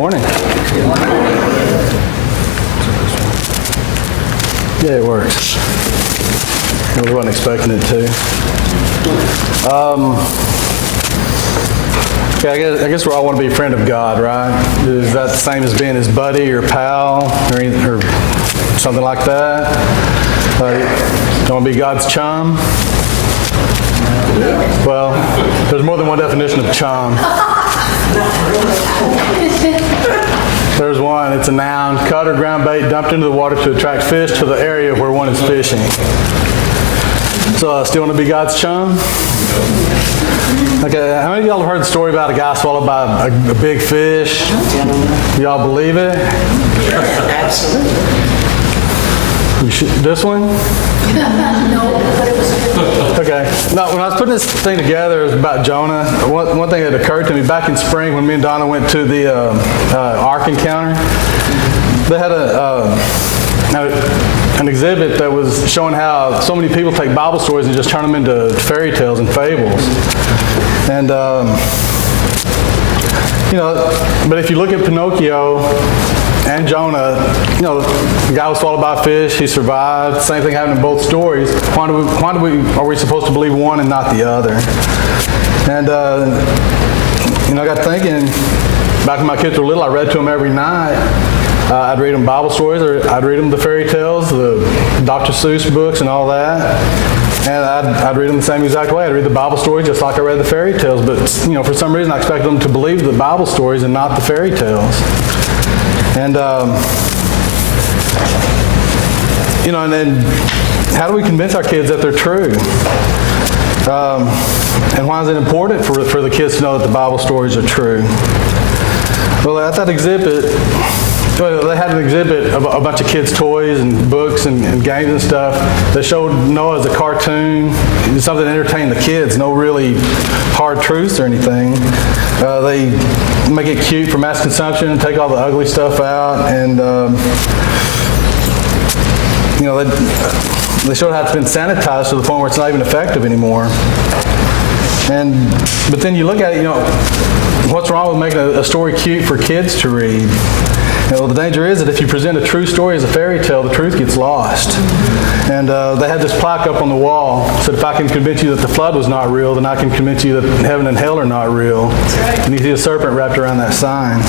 Morning. Yeah, it works. I wasn't expecting it to. I guess we all want to be a friend of God, right? Is that the same as being his buddy or pal or something like that? Don't want to be God's chum? Well, there's more than one definition of chum. There's one, it's a noun, cut or ground bait dumped into the water to attract fish to the area where one is fishing. So, still want to be God's chum? Okay, how many of y'all have heard the story about a guy swallowed by a big fish? Y'all believe it? Absolutely. This one? No, but it was Okay. No, when I was putting this thing together, it was about Jonah. One thing that occurred to me back in spring when me and Donna went to the Ark encounter, they had an exhibit that was showing how so many people take Bible stories and just turn them into fairy tales and fables. And, but if you look at Pinocchio and Jonah, the guy was swallowed by a fish, he survived. Same thing happened in both stories. Why are we supposed to believe one and not the other? And, I got thinking, back when my kids were little, I read to them every night. I'd read them Bible stories, or I'd read them the fairy tales, the Dr. Seuss books and all that. And I'd read them the same exact way. I'd read the Bible stories just like I read the fairy tales. But, for some reason I expected them to believe the Bible stories and not the fairy tales. And, and then how do we convince our kids that they're true? And why is it important for the kids to know that the Bible stories are true? Well, at that exhibit, they had an exhibit of a bunch of kids' toys and books and games and stuff. They showed Noah as a cartoon, something to entertain the kids, no really hard truths or anything. They make it cute for mass consumption and take all the ugly stuff out. And, they showed how it's been sanitized to the point where it's not even effective anymore. But then you look at it, what's wrong with making a story cute for kids to read? The danger is that if you present a true story as a fairy tale, the truth gets lost. And they had this plaque up on the wall. Said, if I can convince you that the flood was not real, then I can convince you that heaven and hell are not real. And you see a serpent wrapped around that sign.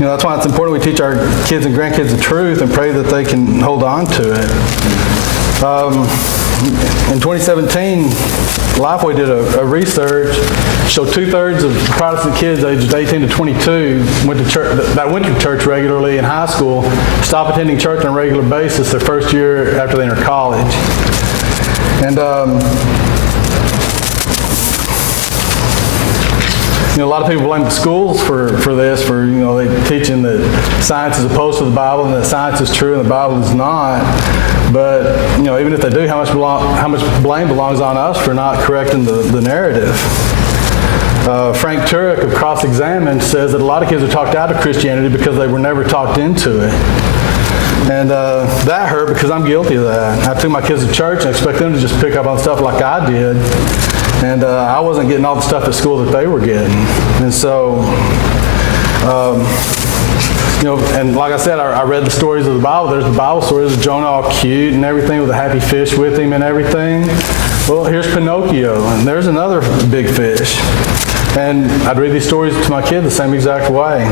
That's why it's important we teach our kids and grandkids the truth and pray that they can hold on to it. In 2017, Lifeway did a research, showed 2/3 of Protestant kids aged 18 to 22 went to church regularly in high school, stopped attending church on a regular basis their first year after they entered college. And a lot of people blame the schools for this, for they teaching that science is opposed to the Bible and that science is true and the Bible is not. But even if they do, how much blame belongs on us for not correcting the narrative? Frank Turek of Cross-Examined says that a lot of kids are talked out of Christianity because they were never talked into it. And that hurt because I'm guilty of that. I took my kids to church and expect them to just pick up on stuff like I did. And I wasn't getting all the stuff at school that they were getting. And so, and like I said, I read the stories of the Bible. There's the Bible stories of Jonah all cute and everything with a happy fish with him and everything. Well, here's Pinocchio, and there's another big fish. And I'd read these stories to my kid the same exact way.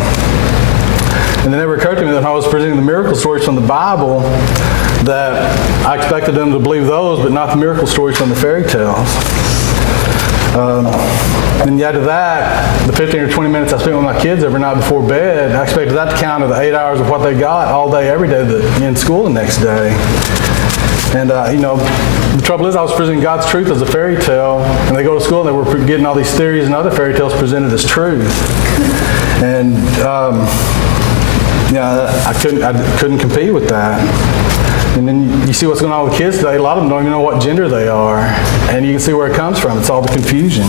And it never occurred to me that when I was presenting the miracle stories from the Bible, that I expected them to believe those, but not the miracle stories from the fairy tales. And yet to that, the 15 or 20 minutes I spent with my kids every night before bed, I expected that to count to the 8 hours of what they got all day, every day in school the next day. And, the trouble is I was presenting God's truth as a fairy tale, and they go to school and they were getting all these theories and other fairy tales presented as truth. And, I couldn't compete with that. And then you see what's going on with kids today. A lot of them don't even know what gender they are. And you can see where it comes from. It's all the confusion.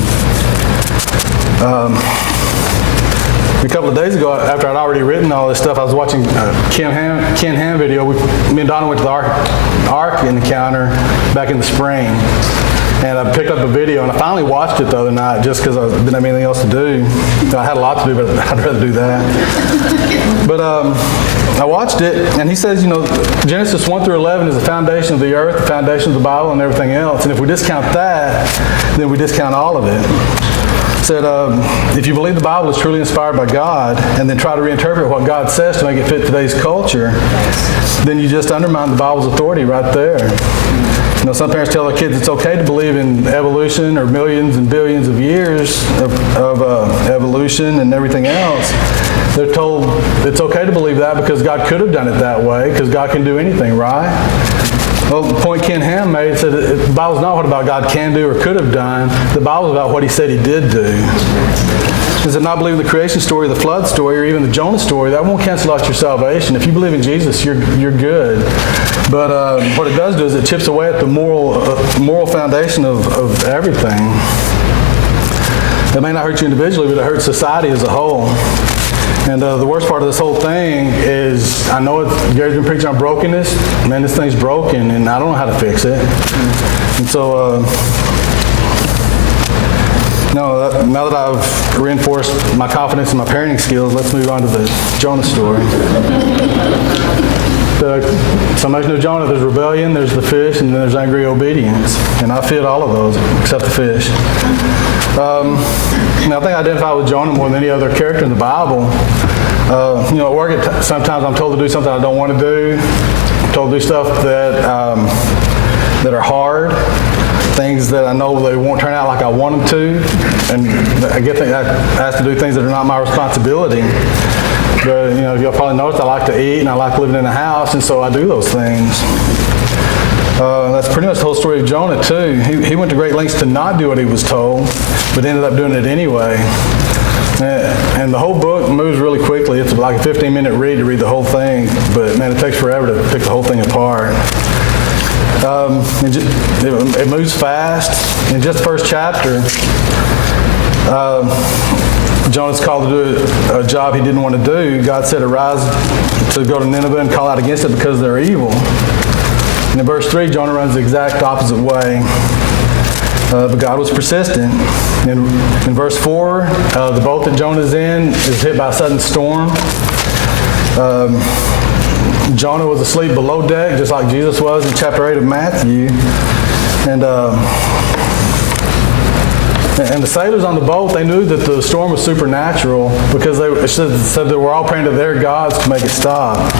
A couple of days ago, after I'd already written all this stuff, I was watching Ken Ham video. Me and Donna went to the Ark encounter back in the spring. And I picked up a video, and I finally watched it the other night just because I didn't have anything else to do. I had a lot to do, but I'd rather do that. But I watched it, and he says, Genesis 1 through 11 is the foundation of the earth, the foundation of the Bible, and everything else. And if we discount that, then we discount all of it. Said, if you believe the Bible is truly inspired by God and then try to reinterpret what God says to make it fit today's culture, then you just undermine the Bible's authority right there. Some parents tell their kids it's okay to believe in evolution or millions and billions of years of evolution and everything else. They're told it's okay to believe that because God could have done it that way, because God can do anything, right? Well, the point Ken Ham made said that the Bible's not what about God can do or could have done. The Bible's about what he said he did do. Is it not believing the creation story, the flood story, or even the Jonah story? That won't cancel out your salvation. If you believe in Jesus, you're good. But what it does do is it chips away at the moral foundation of everything. It may not hurt you individually, but it hurts society as a whole. And the worst part of this whole thing is, I know Gary's been preaching on brokenness. Man, this thing's broken, and I don't know how to fix it. And so, now that I've reinforced my confidence in my parenting skills, let's move on to the Jonah story. So much know Jonah, there's rebellion, there's the fish, and then there's angry obedience. And I fit all of those, except the fish. I think I identify with Jonah more than any other character in the Bible. At work, sometimes I'm told to do something I don't want to do. I'm told to do stuff that are hard, things that I know they won't turn out like I want them to, and I get that I have to do things that are not my responsibility. But you'll probably notice I like to eat and I like living in a house, and so I do those things. That's pretty much the whole story of Jonah too. He went to great lengths to not do what he was told, but ended up doing it anyway. And the whole book moves really quickly. It's like a 15-minute read to read the whole thing, but man, it takes forever to pick the whole thing apart. It moves fast. In just the first chapter, Jonah's called to do a job he didn't want to do. God said, arise to go to Nineveh and call out against it because they're evil. And in verse 3, Jonah runs the exact opposite way. But God was persistent. In verse 4, the boat that Jonah's in is hit by a sudden storm. Jonah was asleep below deck, just like Jesus was in chapter 8 of Matthew. And the sailors on the boat, they knew that the storm was supernatural because they said they were all praying to their gods to make it stop.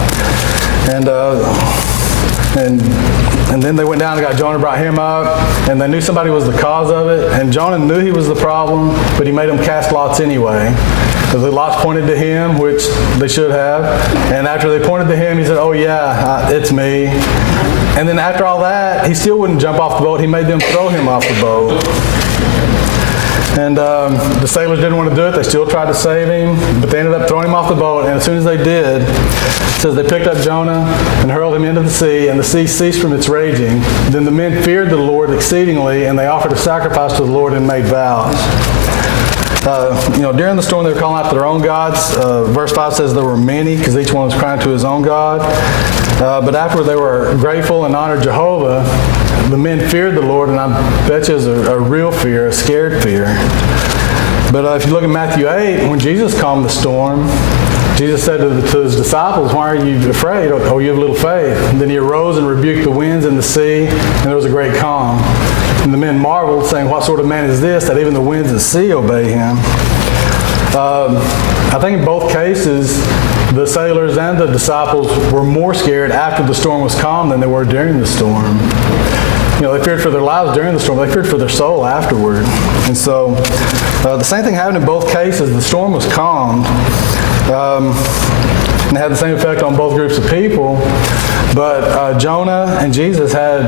And then they went down and got Jonah, brought him up, and they knew somebody was the cause of it. And Jonah knew he was the problem, but he made them cast lots anyway. The lots pointed to him, which they should have. And after they pointed to him, he said, oh yeah, it's me. And then after all that, he still wouldn't jump off the boat. He made them throw him off the boat. And the sailors didn't want to do it. They still tried to save him, but they ended up throwing him off the boat. And as soon as they did, it says they picked up Jonah and hurled him into the sea, and the sea ceased from its raging. Then the men feared the Lord exceedingly, and they offered a sacrifice to the Lord and made vows. During the storm, they were calling out to their own gods. Verse 5 says there were many, because each one was crying to his own God. But after they were grateful and honored Jehovah, the men feared the Lord, and I bet you it was a real fear, a scared fear. But if you look at Matthew 8, when Jesus calmed the storm, Jesus said to his disciples, why are you afraid? Oh, you have little faith. And then he arose and rebuked the winds and the sea, and there was a great calm. And the men marveled, saying, what sort of man is this, that even the winds and the sea obey him? I think in both cases, the sailors and the disciples were more scared after the storm was calm than they were during the storm. They feared for their lives during the storm. They feared for their soul afterward. And so the same thing happened in both cases. The storm was calmed. And it had the same effect on both groups of people. But Jonah and Jesus had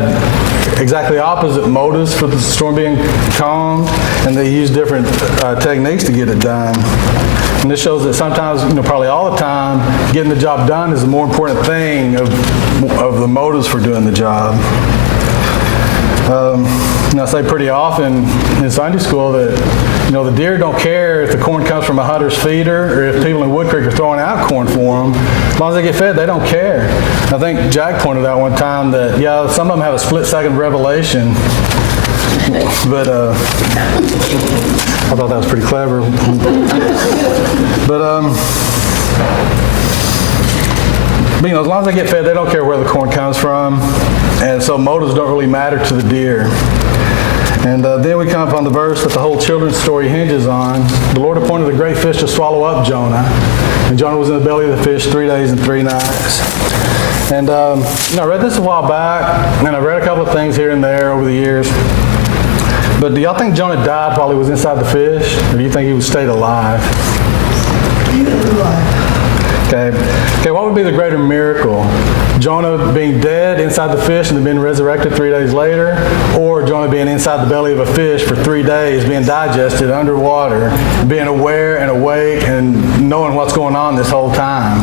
exactly opposite motives for the storm being calmed, and they used different techniques to get it done. And this shows that sometimes, probably all the time, getting the job done is the more important thing of the motives for doing the job. I say pretty often in Sunday school that, the deer don't care if the corn comes from a hunter's feeder or if people in Wood Creek are throwing out corn for them. As long as they get fed, they don't care. I think Jack pointed out one time that, some of them have a split-second revelation. But I thought that was pretty clever. But as long as they get fed, they don't care where the corn comes from. And so motives don't really matter to the deer. And then we come upon the verse that the whole children's story hinges on. The Lord appointed a great fish to swallow up Jonah. And Jonah was in the belly of the fish 3 days and 3 nights. And I read this a while back, and I read a couple of things here and there over the years. But do y'all think Jonah died while he was inside the fish? Or do you think he stayed alive? He was alive. Okay, what would be the greater miracle? Jonah being dead inside the fish and then being resurrected 3 days later? Or Jonah being inside the belly of a fish for 3 days, being digested underwater, being aware and awake and knowing what's going on this whole time?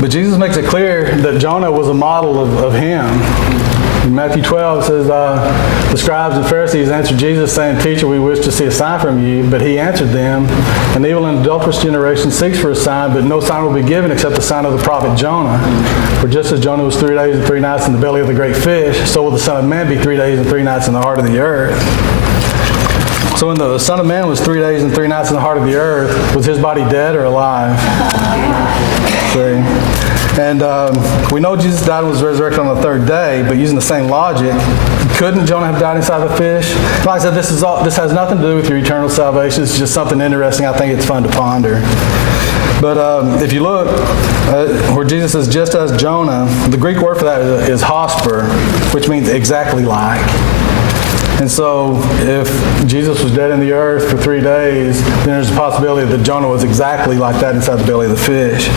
But Jesus makes it clear that Jonah was a model of him. In Matthew 12, it says, the scribes and Pharisees answered Jesus, saying, Teacher, we wish to see a sign from you. But he answered them, An evil and adulterous generation seeks for a sign, but no sign will be given except the sign of the prophet Jonah. For just as Jonah was 3 days and 3 nights in the belly of the great fish, so will the Son of Man be 3 days and 3 nights in the heart of the earth. So when the Son of Man was 3 days and 3 nights in the heart of the earth, was his body dead or alive? See? And we know Jesus died and was resurrected on the third day, but using the same logic, couldn't Jonah have died inside the fish? Like I said, this has nothing to do with your eternal salvation. It's just something interesting. I think it's fun to ponder. But if you look where Jesus says, just as Jonah, the Greek word for that is hosper, which means exactly like. And so if Jesus was dead in the earth for 3 days, then there's a possibility that Jonah was exactly like that inside the belly of the fish.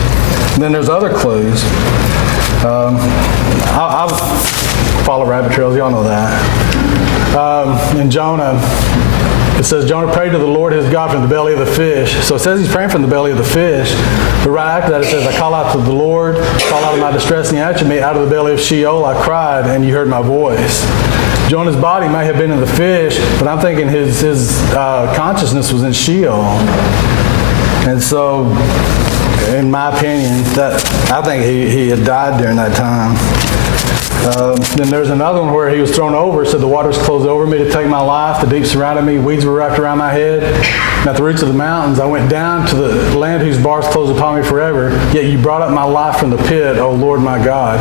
And then there's other clues. I'll follow rabbit trails. Y'all know that. In Jonah, it says, Jonah prayed to the Lord his God from the belly of the fish. So it says he's praying from the belly of the fish. But right after that, it says, I call out to the Lord, call out of my distress, and he answered me. Out of the belly of Sheol I cried, and you heard my voice. Jonah's body may have been in the fish, but I'm thinking his consciousness was in Sheol. And so, in my opinion, I think he had died during that time. Then there's another one where he was thrown over. It said, the waters closed over me to take my life. The deep surrounded me. Weeds were wrapped around my head. And at the roots of the mountains, I went down to the land whose bars closed upon me forever. Yet you brought up my life from the pit, O Lord my God.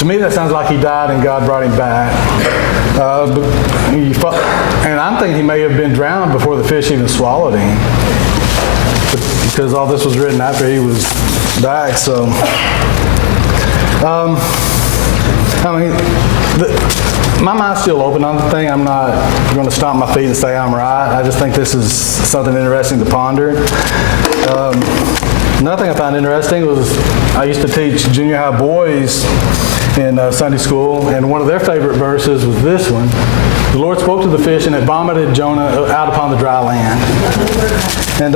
To me, that sounds like he died and God brought him back. And I'm thinking he may have been drowned before the fish even swallowed him. Because all this was written after he was back. So, my mind's still open on the thing. I'm not going to stomp my feet and say I'm right. I just think this is something interesting to ponder. Another thing I found interesting was I used to teach junior high boys in Sunday school, and one of their favorite verses was this one. The Lord spoke to the fish, and it vomited Jonah out upon the dry land. And,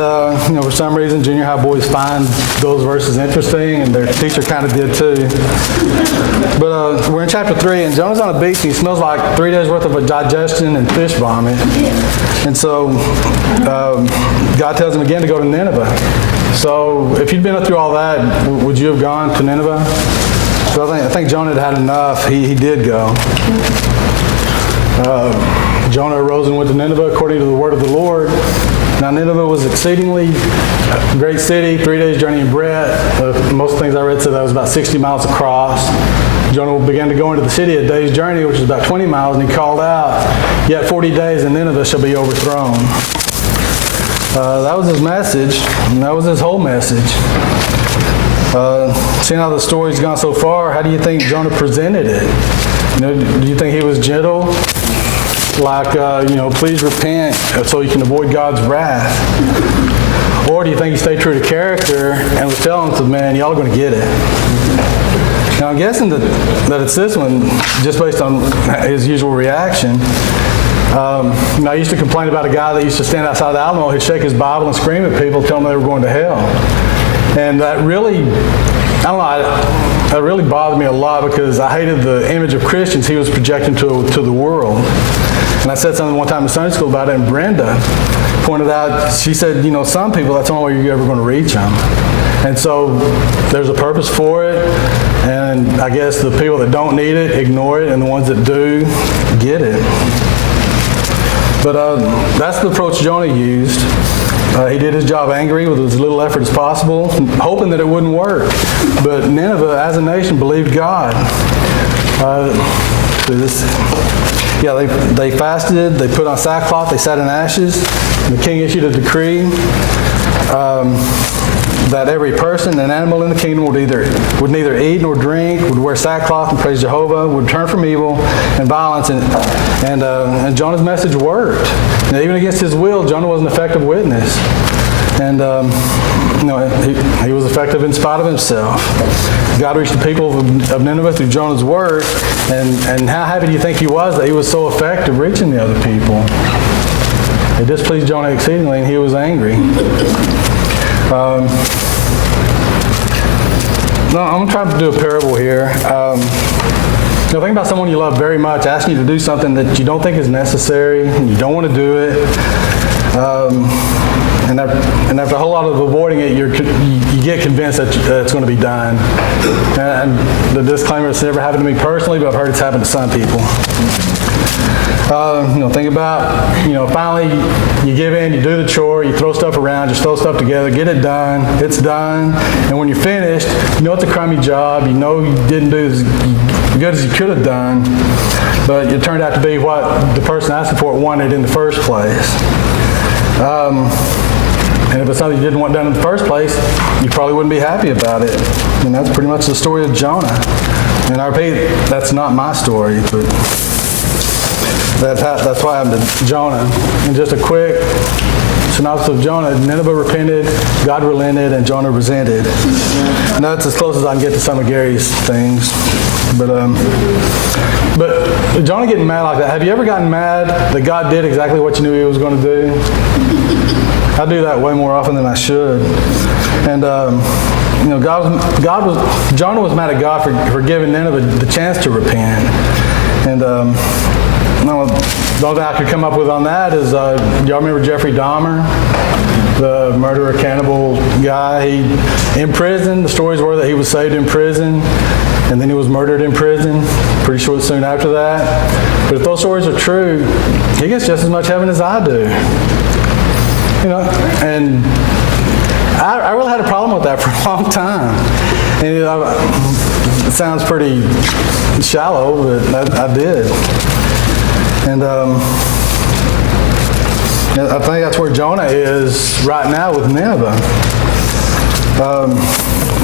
for some reason, junior high boys find those verses interesting, and their teacher kind of did too. But we're in chapter 3, and Jonah's on a beach, and he smells like 3 days worth of digestion and fish vomit. And so God tells him again to go to Nineveh. So if you'd been through all that, would you have gone to Nineveh? So I think Jonah had enough. He did go. Jonah arose and went to Nineveh according to the word of the Lord. Now Nineveh was exceedingly great city, 3 days journey in breadth. Most things I read said that was about 60 miles across. Jonah began to go into the city a day's journey, which is about 20 miles, and he called out, Yet 40 days and Nineveh shall be overthrown. That was his message, and that was his whole message. Seeing how the story's gone so far, how do you think Jonah presented it? Do you think he was gentle? Like, please repent so you can avoid God's wrath? Or do you think he stayed true to character and was telling them, man, y'all are going to get it? Now, I'm guessing that it's this one, just based on his usual reaction. I used to complain about a guy that used to stand outside the Alamo, he'd shake his Bible and scream at people, tell them they were going to hell. And that really, that really bothered me a lot because I hated the image of Christians he was projecting to the world. And I said something one time in Sunday school about it, and Brenda, pointed out, she said, some people, that's the only way you're ever going to reach them. And so there's a purpose for it, and I guess the people that don't need it ignore it, and the ones that do get it. But that's the approach Jonah used. He did his job angry with as little effort as possible, hoping that it wouldn't work. But Nineveh, as a nation, believed God. They fasted, they put on sackcloth, they sat in ashes. And the king issued a decree that every person and animal in the kingdom would neither eat nor drink, would wear sackcloth and praise Jehovah, would turn from evil and violence, and Jonah's message worked. And even against his will, Jonah was an effective witness, and he was effective in spite of himself. God reached the people of Nineveh through Jonah's word, and how happy do you think he was that he was so effective reaching the other people? It displeased Jonah exceedingly, and he was angry. I'm going to try to do a parable here. Think about someone you love very much asking you to do something that you don't think is necessary, and you don't want to do it. And after a whole lot of avoiding it, you get convinced that it's going to be done. And the disclaimer, it's never happened to me personally, but I've heard it's happened to some people. Think about, finally you give in, you do the chore, you throw stuff around, just throw stuff together, get it done, it's done. And when you're finished, you know it's a crummy job, you know you didn't do as good as you could have done, but it turned out to be what the person asking for it wanted in the first place. And if it's something you didn't want done in the first place, you probably wouldn't be happy about it. And that's pretty much the story of Jonah. And I repeat, that's not my story, but that's what happened to Jonah. And just a quick synopsis of Jonah: Nineveh repented, God relented, and Jonah resented. And that's as close as I can get to some of Gary's things. But Jonah getting mad like that. Have you ever gotten mad that God did exactly what you knew he was going to do? I do that way more often than I should. And Jonah was mad at God for giving Nineveh the chance to repent. And the only thing I could come up with on that is, y'all remember Jeffrey Dahmer, the murderer, cannibal guy? In prison, the stories were that he was saved in prison, and then he was murdered in prison, pretty sure soon after that. But if those stories are true, he gets just as much heaven as I do. And I really had a problem with that for a long time. And it sounds pretty shallow, but I did. And I think that's where Jonah is right now with Nineveh.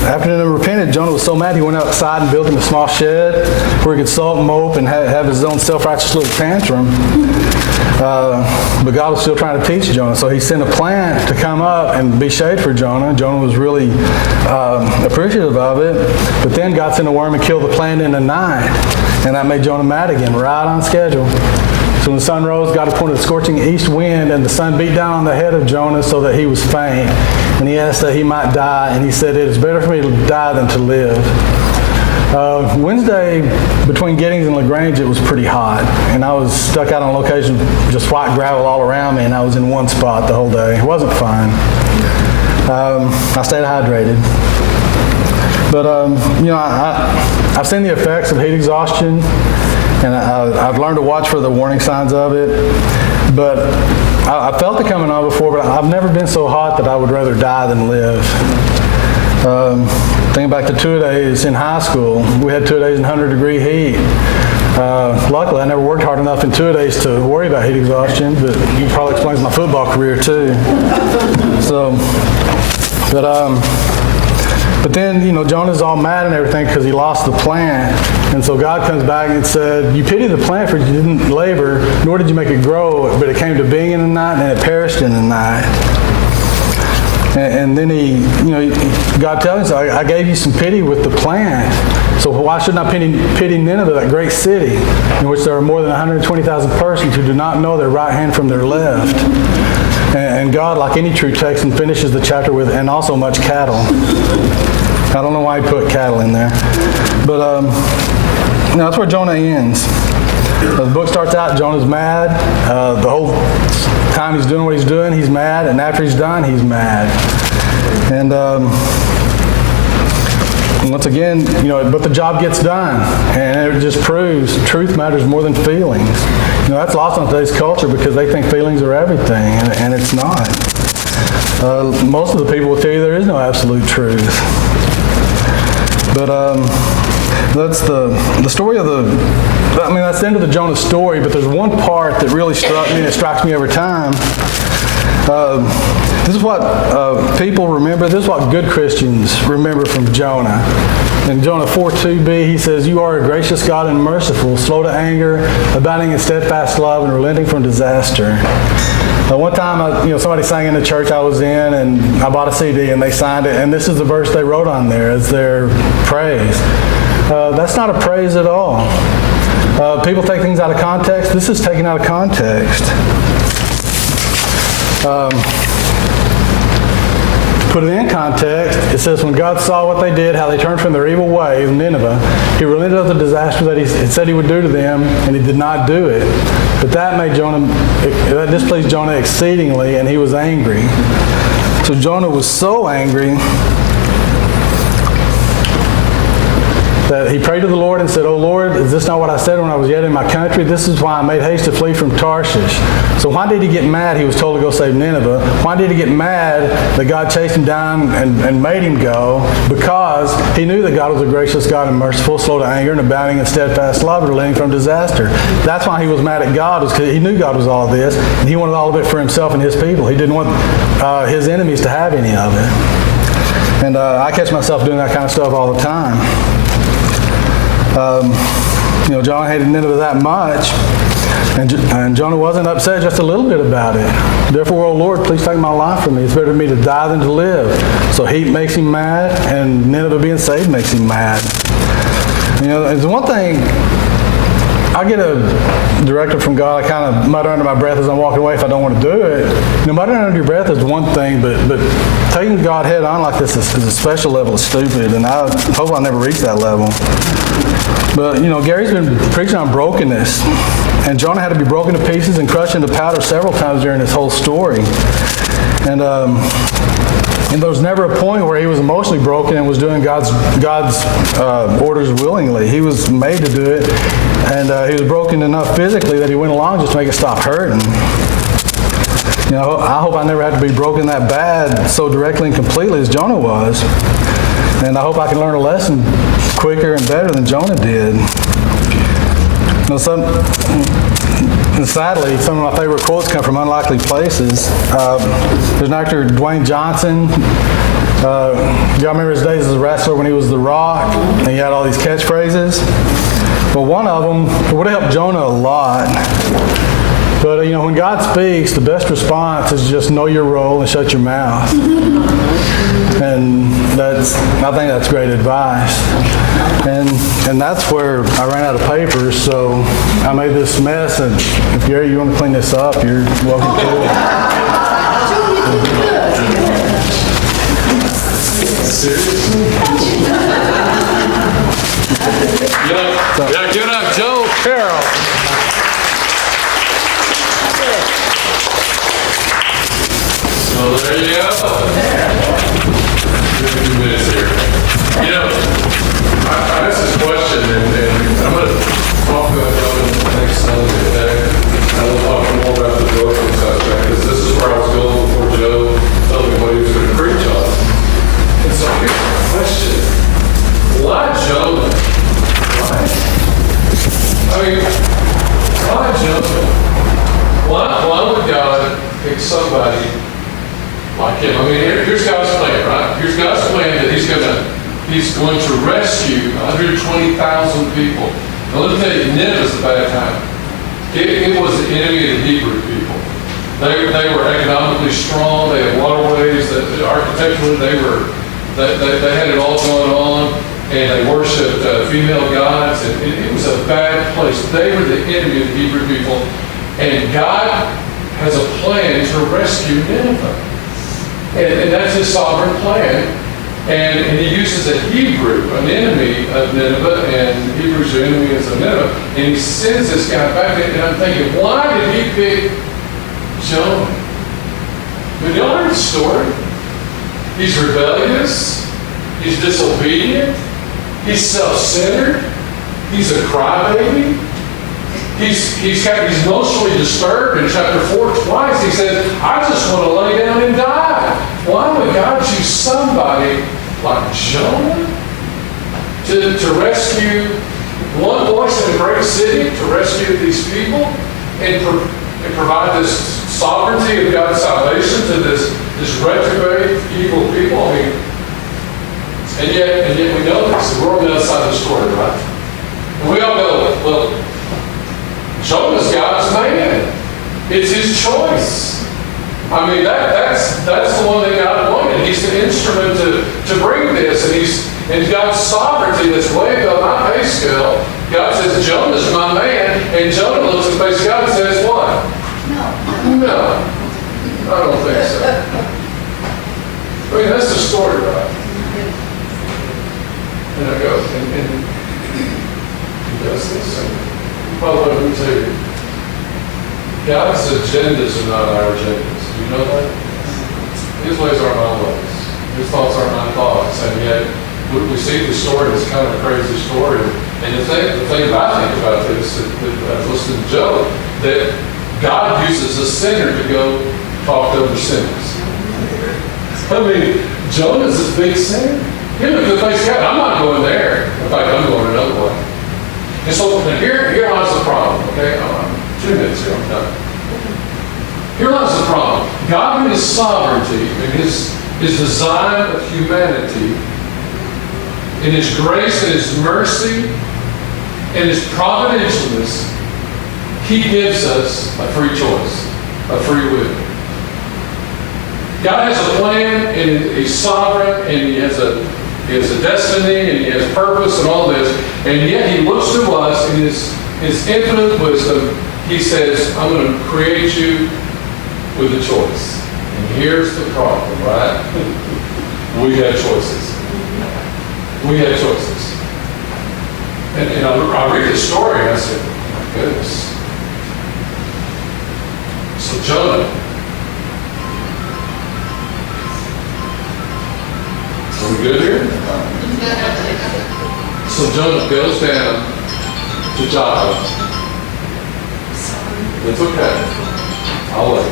After Nineveh repented, Jonah was so mad he went outside and built him a small shed where he could sulk, mope, and have his own self-righteous little tantrum. But God was still trying to teach Jonah, so he sent a plant to come up and be shade for Jonah. Jonah was really appreciative of it, but then God sent a worm and killed the plant in the night, and that made Jonah mad again, right on schedule. So when the sun rose, God appointed a scorching east wind, and the sun beat down on the head of Jonah so that he was faint, and he asked that he might die, and he said, "It is better for me to die than to live." Wednesday, between Giddings and LaGrange, it was pretty hot, and I was stuck out on location, just white gravel all around me, and I was in one spot the whole day. It wasn't fun. I stayed hydrated. But, I've seen the effects of heat exhaustion, and I've learned to watch for the warning signs of it. But I felt it coming on before, but I've never been so hot that I would rather die than live. Thinking back to two-a-days in high school, we had two-a-days in 100-degree heat. Luckily, I never worked hard enough in two-a-days to worry about heat exhaustion, but it probably explains my football career too. But then, Jonah's all mad and everything because he lost the plant. And so God comes back and said, "You pity the plant for you didn't labor, nor did you make it grow, but it came to being in the night and it perished in the night." And then God tells him, "So I gave you some pity with the plant. So why shouldn't I pity Nineveh, that great city, in which there are more than 120,000 persons who do not know their right hand from their left?" And God, like any true Texan, finishes the chapter with, "and also much cattle." I don't know why he put cattle in there. But that's where Jonah ends. The book starts out, Jonah's mad. The whole time he's doing what he's doing, he's mad, and after he's done, he's mad. And once again, but the job gets done, and it just proves truth matters more than feelings. That's lost on today's culture because they think feelings are everything, and it's not. Most of the people will tell you there is no absolute truth. But that's the story of that's the end of the Jonah story, but there's one part that really struck me, and it strikes me every time. This is what people remember. This is what good Christians remember from Jonah. In Jonah 4:2b, he says, "You are a gracious God and merciful, slow to anger, abounding in steadfast love, and relenting from disaster." One time, somebody sang in the church I was in, and I bought a CD, and they signed it, and this is the verse they wrote on there as their praise. That's not a praise at all. People take things out of context. This is taken out of context. Put it in context, it says, when God saw what they did, how they turned from their evil way of Nineveh, he relented of the disaster that he said he would do to them, and he did not do it. But that displeased Jonah exceedingly, and he was angry. So Jonah was so angry that he prayed to the Lord and said, "Oh Lord, is this not what I said when I was yet in my country? This is why I made haste to flee from Tarshish." So why did he get mad? He was told to go save Nineveh. Why did he get mad that God chased him down and made him go? Because he knew that God was a gracious God and merciful, slow to anger, and abounding in steadfast love, and relenting from disaster. That's why he was mad at God, was because he knew God was all of this, and he wanted all of it for himself and his people. He didn't want his enemies to have any of it. And I catch myself doing that kind of stuff all the time. Jonah hated Nineveh that much, and Jonah wasn't upset just a little bit about it. "Therefore, O Lord, please take my life from me. It's better for me to die than to live." So heat makes him mad, and Nineveh being saved makes him mad. There's one thing, I get a directive from God. I kind of mutter under my breath as I'm walking away if I don't want to do it. Muttering under your breath is one thing, but taking God head on like this is a special level of stupid, and I hope I'll never reach that level. But, Gary's been preaching on brokenness, and Jonah had to be broken to pieces and crushed into powder several times during this whole story. And there was never a point where he was emotionally broken and was doing God's orders willingly. He was made to do it, and he was broken enough physically that he went along just to make it stop hurting. I hope I never have to be broken that bad, so directly and completely as Jonah was. And I hope I can learn a lesson quicker and better than Jonah did. Sadly, some of my favorite quotes come from unlikely places. There's an actor, Dwayne Johnson. Y'all remember his days as a wrestler when he was The Rock, and he had all these catchphrases? Well, one of them, it would have helped Jonah a lot. But, when God speaks, the best response is just know your role and shut your mouth. And I think that's great advice. And that's where I ran out of paper, so I made this mess, and if Gary, you want to clean this up, you're welcome to it. Seriously? Yeah, give it up, Joe Carroll. So there you go. A few minutes here. I asked this question, and I'm going to talk about it next Sunday today. I will talk more about the broken subject, because this is where I was going before Joe told me what he was going to preach on. And so here's my question. Why Jonah? Why? Why Jonah? Why would God pick somebody like him? Here's God's plan, right? Here's God's plan that He's going to rescue 120,000 people. Now let me tell you, Nineveh's a bad time. It was the enemy of the Hebrew people. They were economically strong. They had waterways. Architecturally, they had it all going on, and they worshipped female gods. And it was a bad place. They were the enemy of the Hebrew people, and God has a plan to rescue Nineveh. And that's His sovereign plan. And He uses a Hebrew, an enemy of Nineveh, and Hebrews are enemies of Nineveh. And He sends this guy back there, and I'm thinking, why did He pick Jonah. I mean, y'all heard the story. He's rebellious. He's disobedient. He's self-centered. He's a crybaby. He's emotionally disturbed. In chapter 4, twice, he says, I just want to lay down and die. Why would God choose somebody like Jonah to rescue one voice in a great city, to rescue these people, and provide this sovereignty of God's salvation to this retrograde, evil people? I mean, and yet we know this. We're on the other side of the story, right? And we all go, well, Jonah's God's man. It's his choice. I mean, that's the one that God wanted. He's the instrument to bring this, and God's sovereignty that's way above my pay scale. God says, Jonah's my man, and Jonah looks at the face of God and says, what? No, I don't think so. I mean, that's the story, right? And I go, and he does this. And by the way, let me tell you, God's agendas are not our agendas. Do you know that? His ways aren't my ways. His thoughts aren't my thoughts. And yet, we see the story, it's kind of a crazy story. And the thing that I think about this, that I've listened to Joe, that God uses a sinner to go talk to other sinners. I mean, Jonah's this big sinner. He looked at the face of God. I'm not going there. In fact, I'm going another way. And so here lies the problem, okay? 2 minutes here, I'm done. Here lies the problem. God in his sovereignty, in his design of humanity, in his grace and his mercy and his providentialness, he gives us a free choice, a free will. God has a plan, and he's sovereign, and he has a destiny, and he has purpose and all this, and yet he looks to us in his infinite wisdom. He says, I'm going to create you with a choice. And here's the problem, right? We have choices. We have choices. And I read the story, and I said, oh my goodness. So Jonah, are we good here? So Jonah goes down to Joppa. It's okay. I'll wait.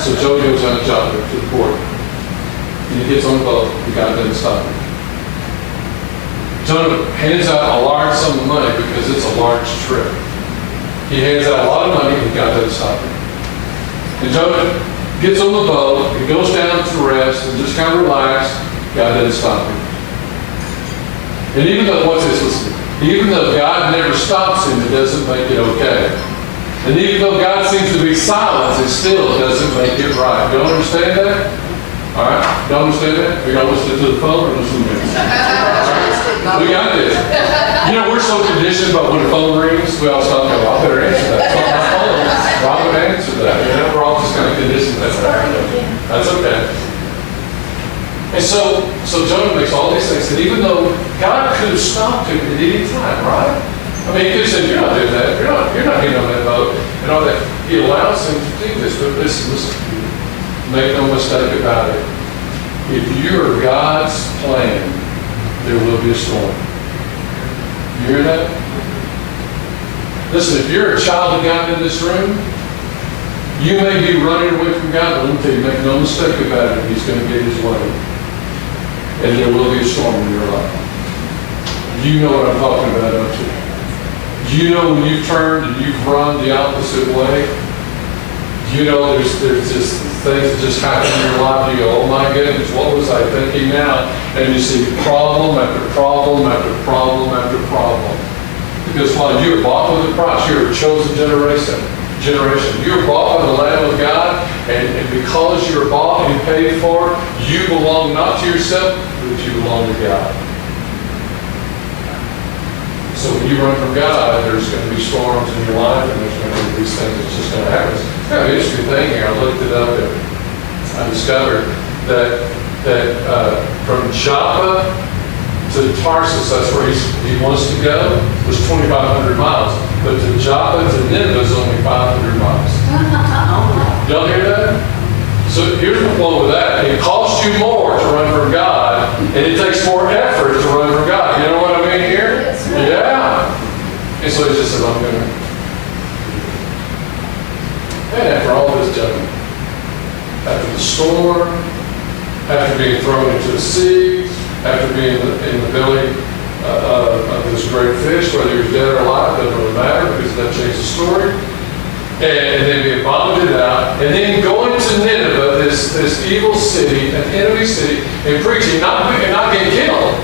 So Jonah goes down to Joppa to the port. And he gets on the boat. The guy doesn't stop him. Jonah hands out a large sum of money because it's a large trip. He hands out a lot of money and God doesn't stop him. And Jonah gets on the boat, he goes down to rest and just kind of relax. God doesn't stop him. And even though, what's this? Listen, even though God never stops him, it doesn't make it okay. And even though God seems to be silent, it still doesn't make it right. You don't understand that? All right? Don't understand that? Are y'all listening to the phone or listening to me? Right. We got this. You know, we're so conditioned about when the phone rings, we all stop and go, I better answer that. It's on my phone. Well, I would answer that. You know, we're all just kind of conditioned that way. That's okay. And so Jonah makes all these things that even though God could have stopped him at any time, right? I mean, he could have said, you're not doing that. You're not getting on that boat and all that. He allows him to do this. But listen, make no mistake about it. If you're God's plan, there will be a storm. You hear that? Listen, if you're a child of God in this room, you may be running away from God, but let me tell you, make no mistake about it, he's going to get his way. And there will be a storm in your life. You know what I'm talking about, don't you? You know when you've turned and you've run the opposite way? You know there's just things that just happen in your life. You go, oh my goodness, what was I thinking now? And you see problem after problem after problem after problem. Because while you're bought with a price, you're a chosen generation. You're bought by the Lamb of God, and because you're bought and paid for, you belong not to yourself, but you belong to God. So when you run from God, there's going to be storms in your life, and there's going to be these things that's just going to happen. It's kind of an interesting thing here. I looked it up, and I discovered that from Joppa to Tarsus, that's where he wants to go, was 2,500 miles. But to Joppa to Nineveh is only 500 miles. Y'all hear that? So here's the point with that. It costs you more to run from God, and it takes more effort to run from God. You know what I mean here? Yes, sir. Yeah. And so he just said, I'm going to. And after all this judgment, after the storm, after being thrown into the sea, after being in the belly of this great fish, whether he was dead or alive, doesn't really matter because that changed the story. And then being vomited out, and then going to Nineveh, this evil city, an enemy city, and preaching, not getting killed.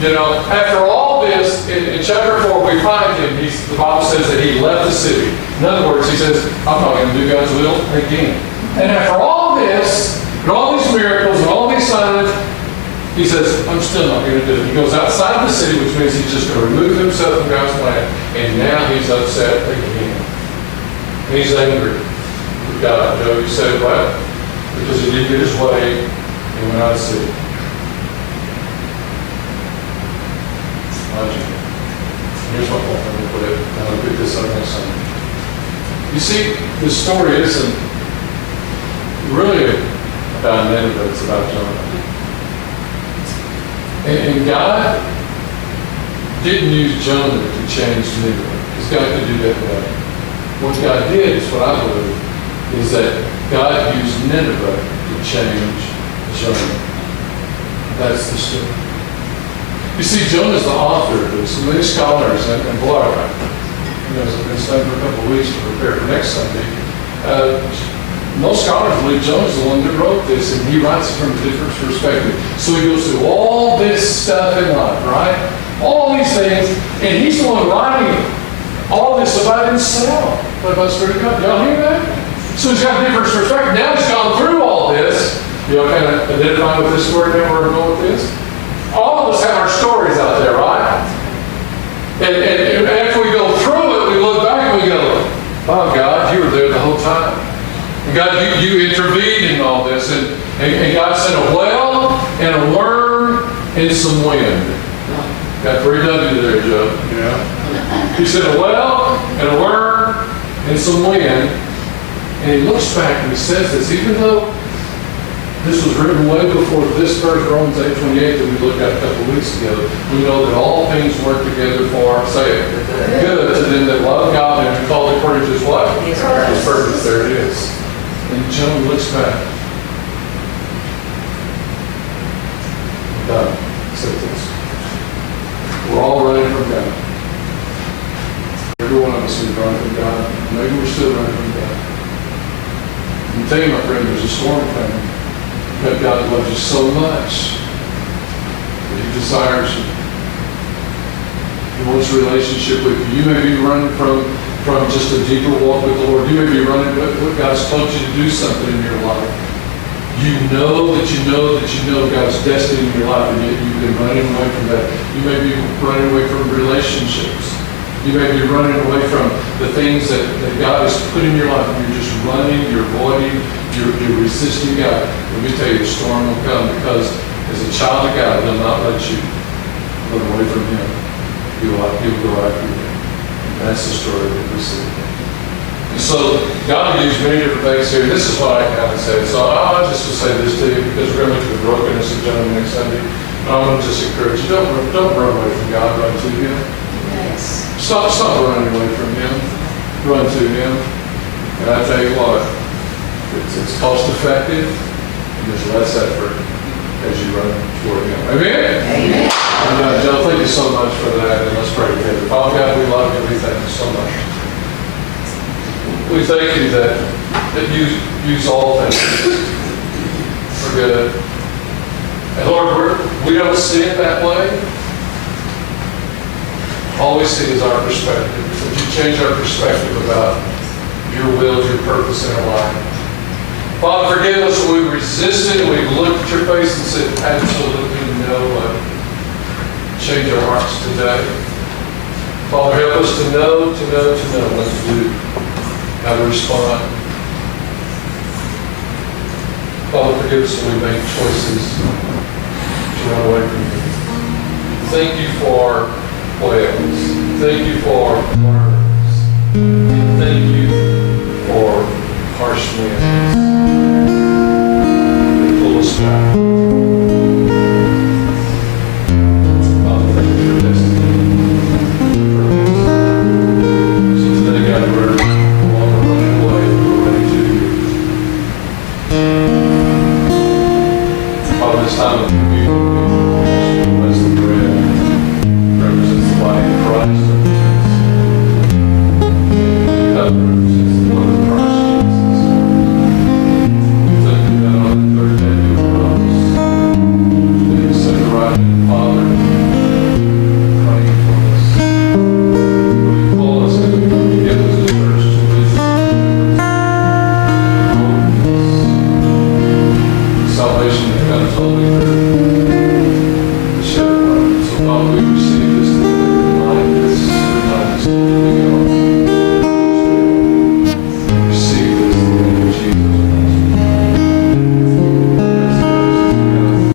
You know, after all this, in chapter 4, we find him, the Bible says that he left the city. In other words, he says, I'm not going to do God's will again. And after all this, and all these miracles, and all these signs, he says, I'm still not going to do it. He goes outside the city, which means he's just going to remove himself from God's plan. And now he's upset again. And he's angry with God. Job, you said, what? Because he didn't get his way and went out of the city. Here's my point. I'm going to put it. I'm going to pick this up next Sunday. You see, this story isn't really about Nineveh. It's about Jonah. And God didn't use Jonah to change Nineveh, because God could do that way. What God did, is what I believe, is that God used Nineveh to change Jonah. That's the story. You see, Jonah's the author of this. Many scholars, and boy, I've been studying for a couple of weeks to prepare for next Sunday. Most scholars believe Jonah's the one that wrote this, and he writes it from a different perspective. So he goes through all this stuff in life, right? All these things, and he's the one writing all this about himself. By the Spirit of God. Y'all hear that? So he's got a different perspective. Now he's gone through all this. Y'all kind of identify with this story now where we're going with this? All of us have our stories out there, right? And after we go through it, we look back and we go, oh, God, you were there the whole time. And God, you intervened in all this. And God sent a well and a worm and some wind. Got 3 W's there, Joe. Yeah. He sent a well and a worm and some wind. And he looks back and he says this, even though this was written way before this verse, Romans 8:28, that we looked at a couple of weeks ago, we know that all things work together for our, say it, good to them that love God and are called according to his what? His purpose. There it is. And Jonah looks back. God said this. We're all running from God. Every one of us is running from God. Maybe we're still running from God. I'm telling you, my friend, there's a storm coming. But God loves you so much that he desires you. He wants a relationship with you. You may be running from just a deeper walk with the Lord. You may be running, but God's told you to do something in your life. You know that you know that you know God's destiny in your life, and yet you've been running away from that. You may be running away from relationships. You may be running away from the things that God has put in your life, and you're just running, you're avoiding, you're resisting God. Let me tell you, the storm will come, because as a child of God, he'll not let you run away from him. He'll go after you. And that's the story that we see. And so God used many different things here. This is what I kind of said. So I just to say this to you, because we're going to look at the brokenness of Jonah next Sunday. And I want to just encourage you, don't run away from God, run to him. Yes. Stop running away from him. Run to him. And I tell you what, it's cost effective, and there's less effort as you run toward him. Amen? Amen. And Joe, thank you so much for that, and let's pray together. Father God, we love you. We thank you so much. We thank you that you use all things for good. And Lord, we don't see it that way. All we see is our perspective. Would you change our perspective about your will, your purpose in our life? Father, forgive us when we resisted, we looked at your face and said, absolutely no way. Change our hearts today. Father, help us to know what to do, how to respond. Father, forgive us when we make choices to run away from you. Thank you for whales. Thank you for worms. Thank you for harsh winds. They pull us back. Father, thank you for destiny. So today, God, we're on the running away. We're ready to. Father, this time of communion, bless the bread, represents the body of Christ. The cup represents the blood of Christ Jesus. We thank you that on the third day you rose. We accept the right hand of the Father, praying for us. Will you call us and give us a church to visit salvation that comes only through the shed blood. So, Father, we receive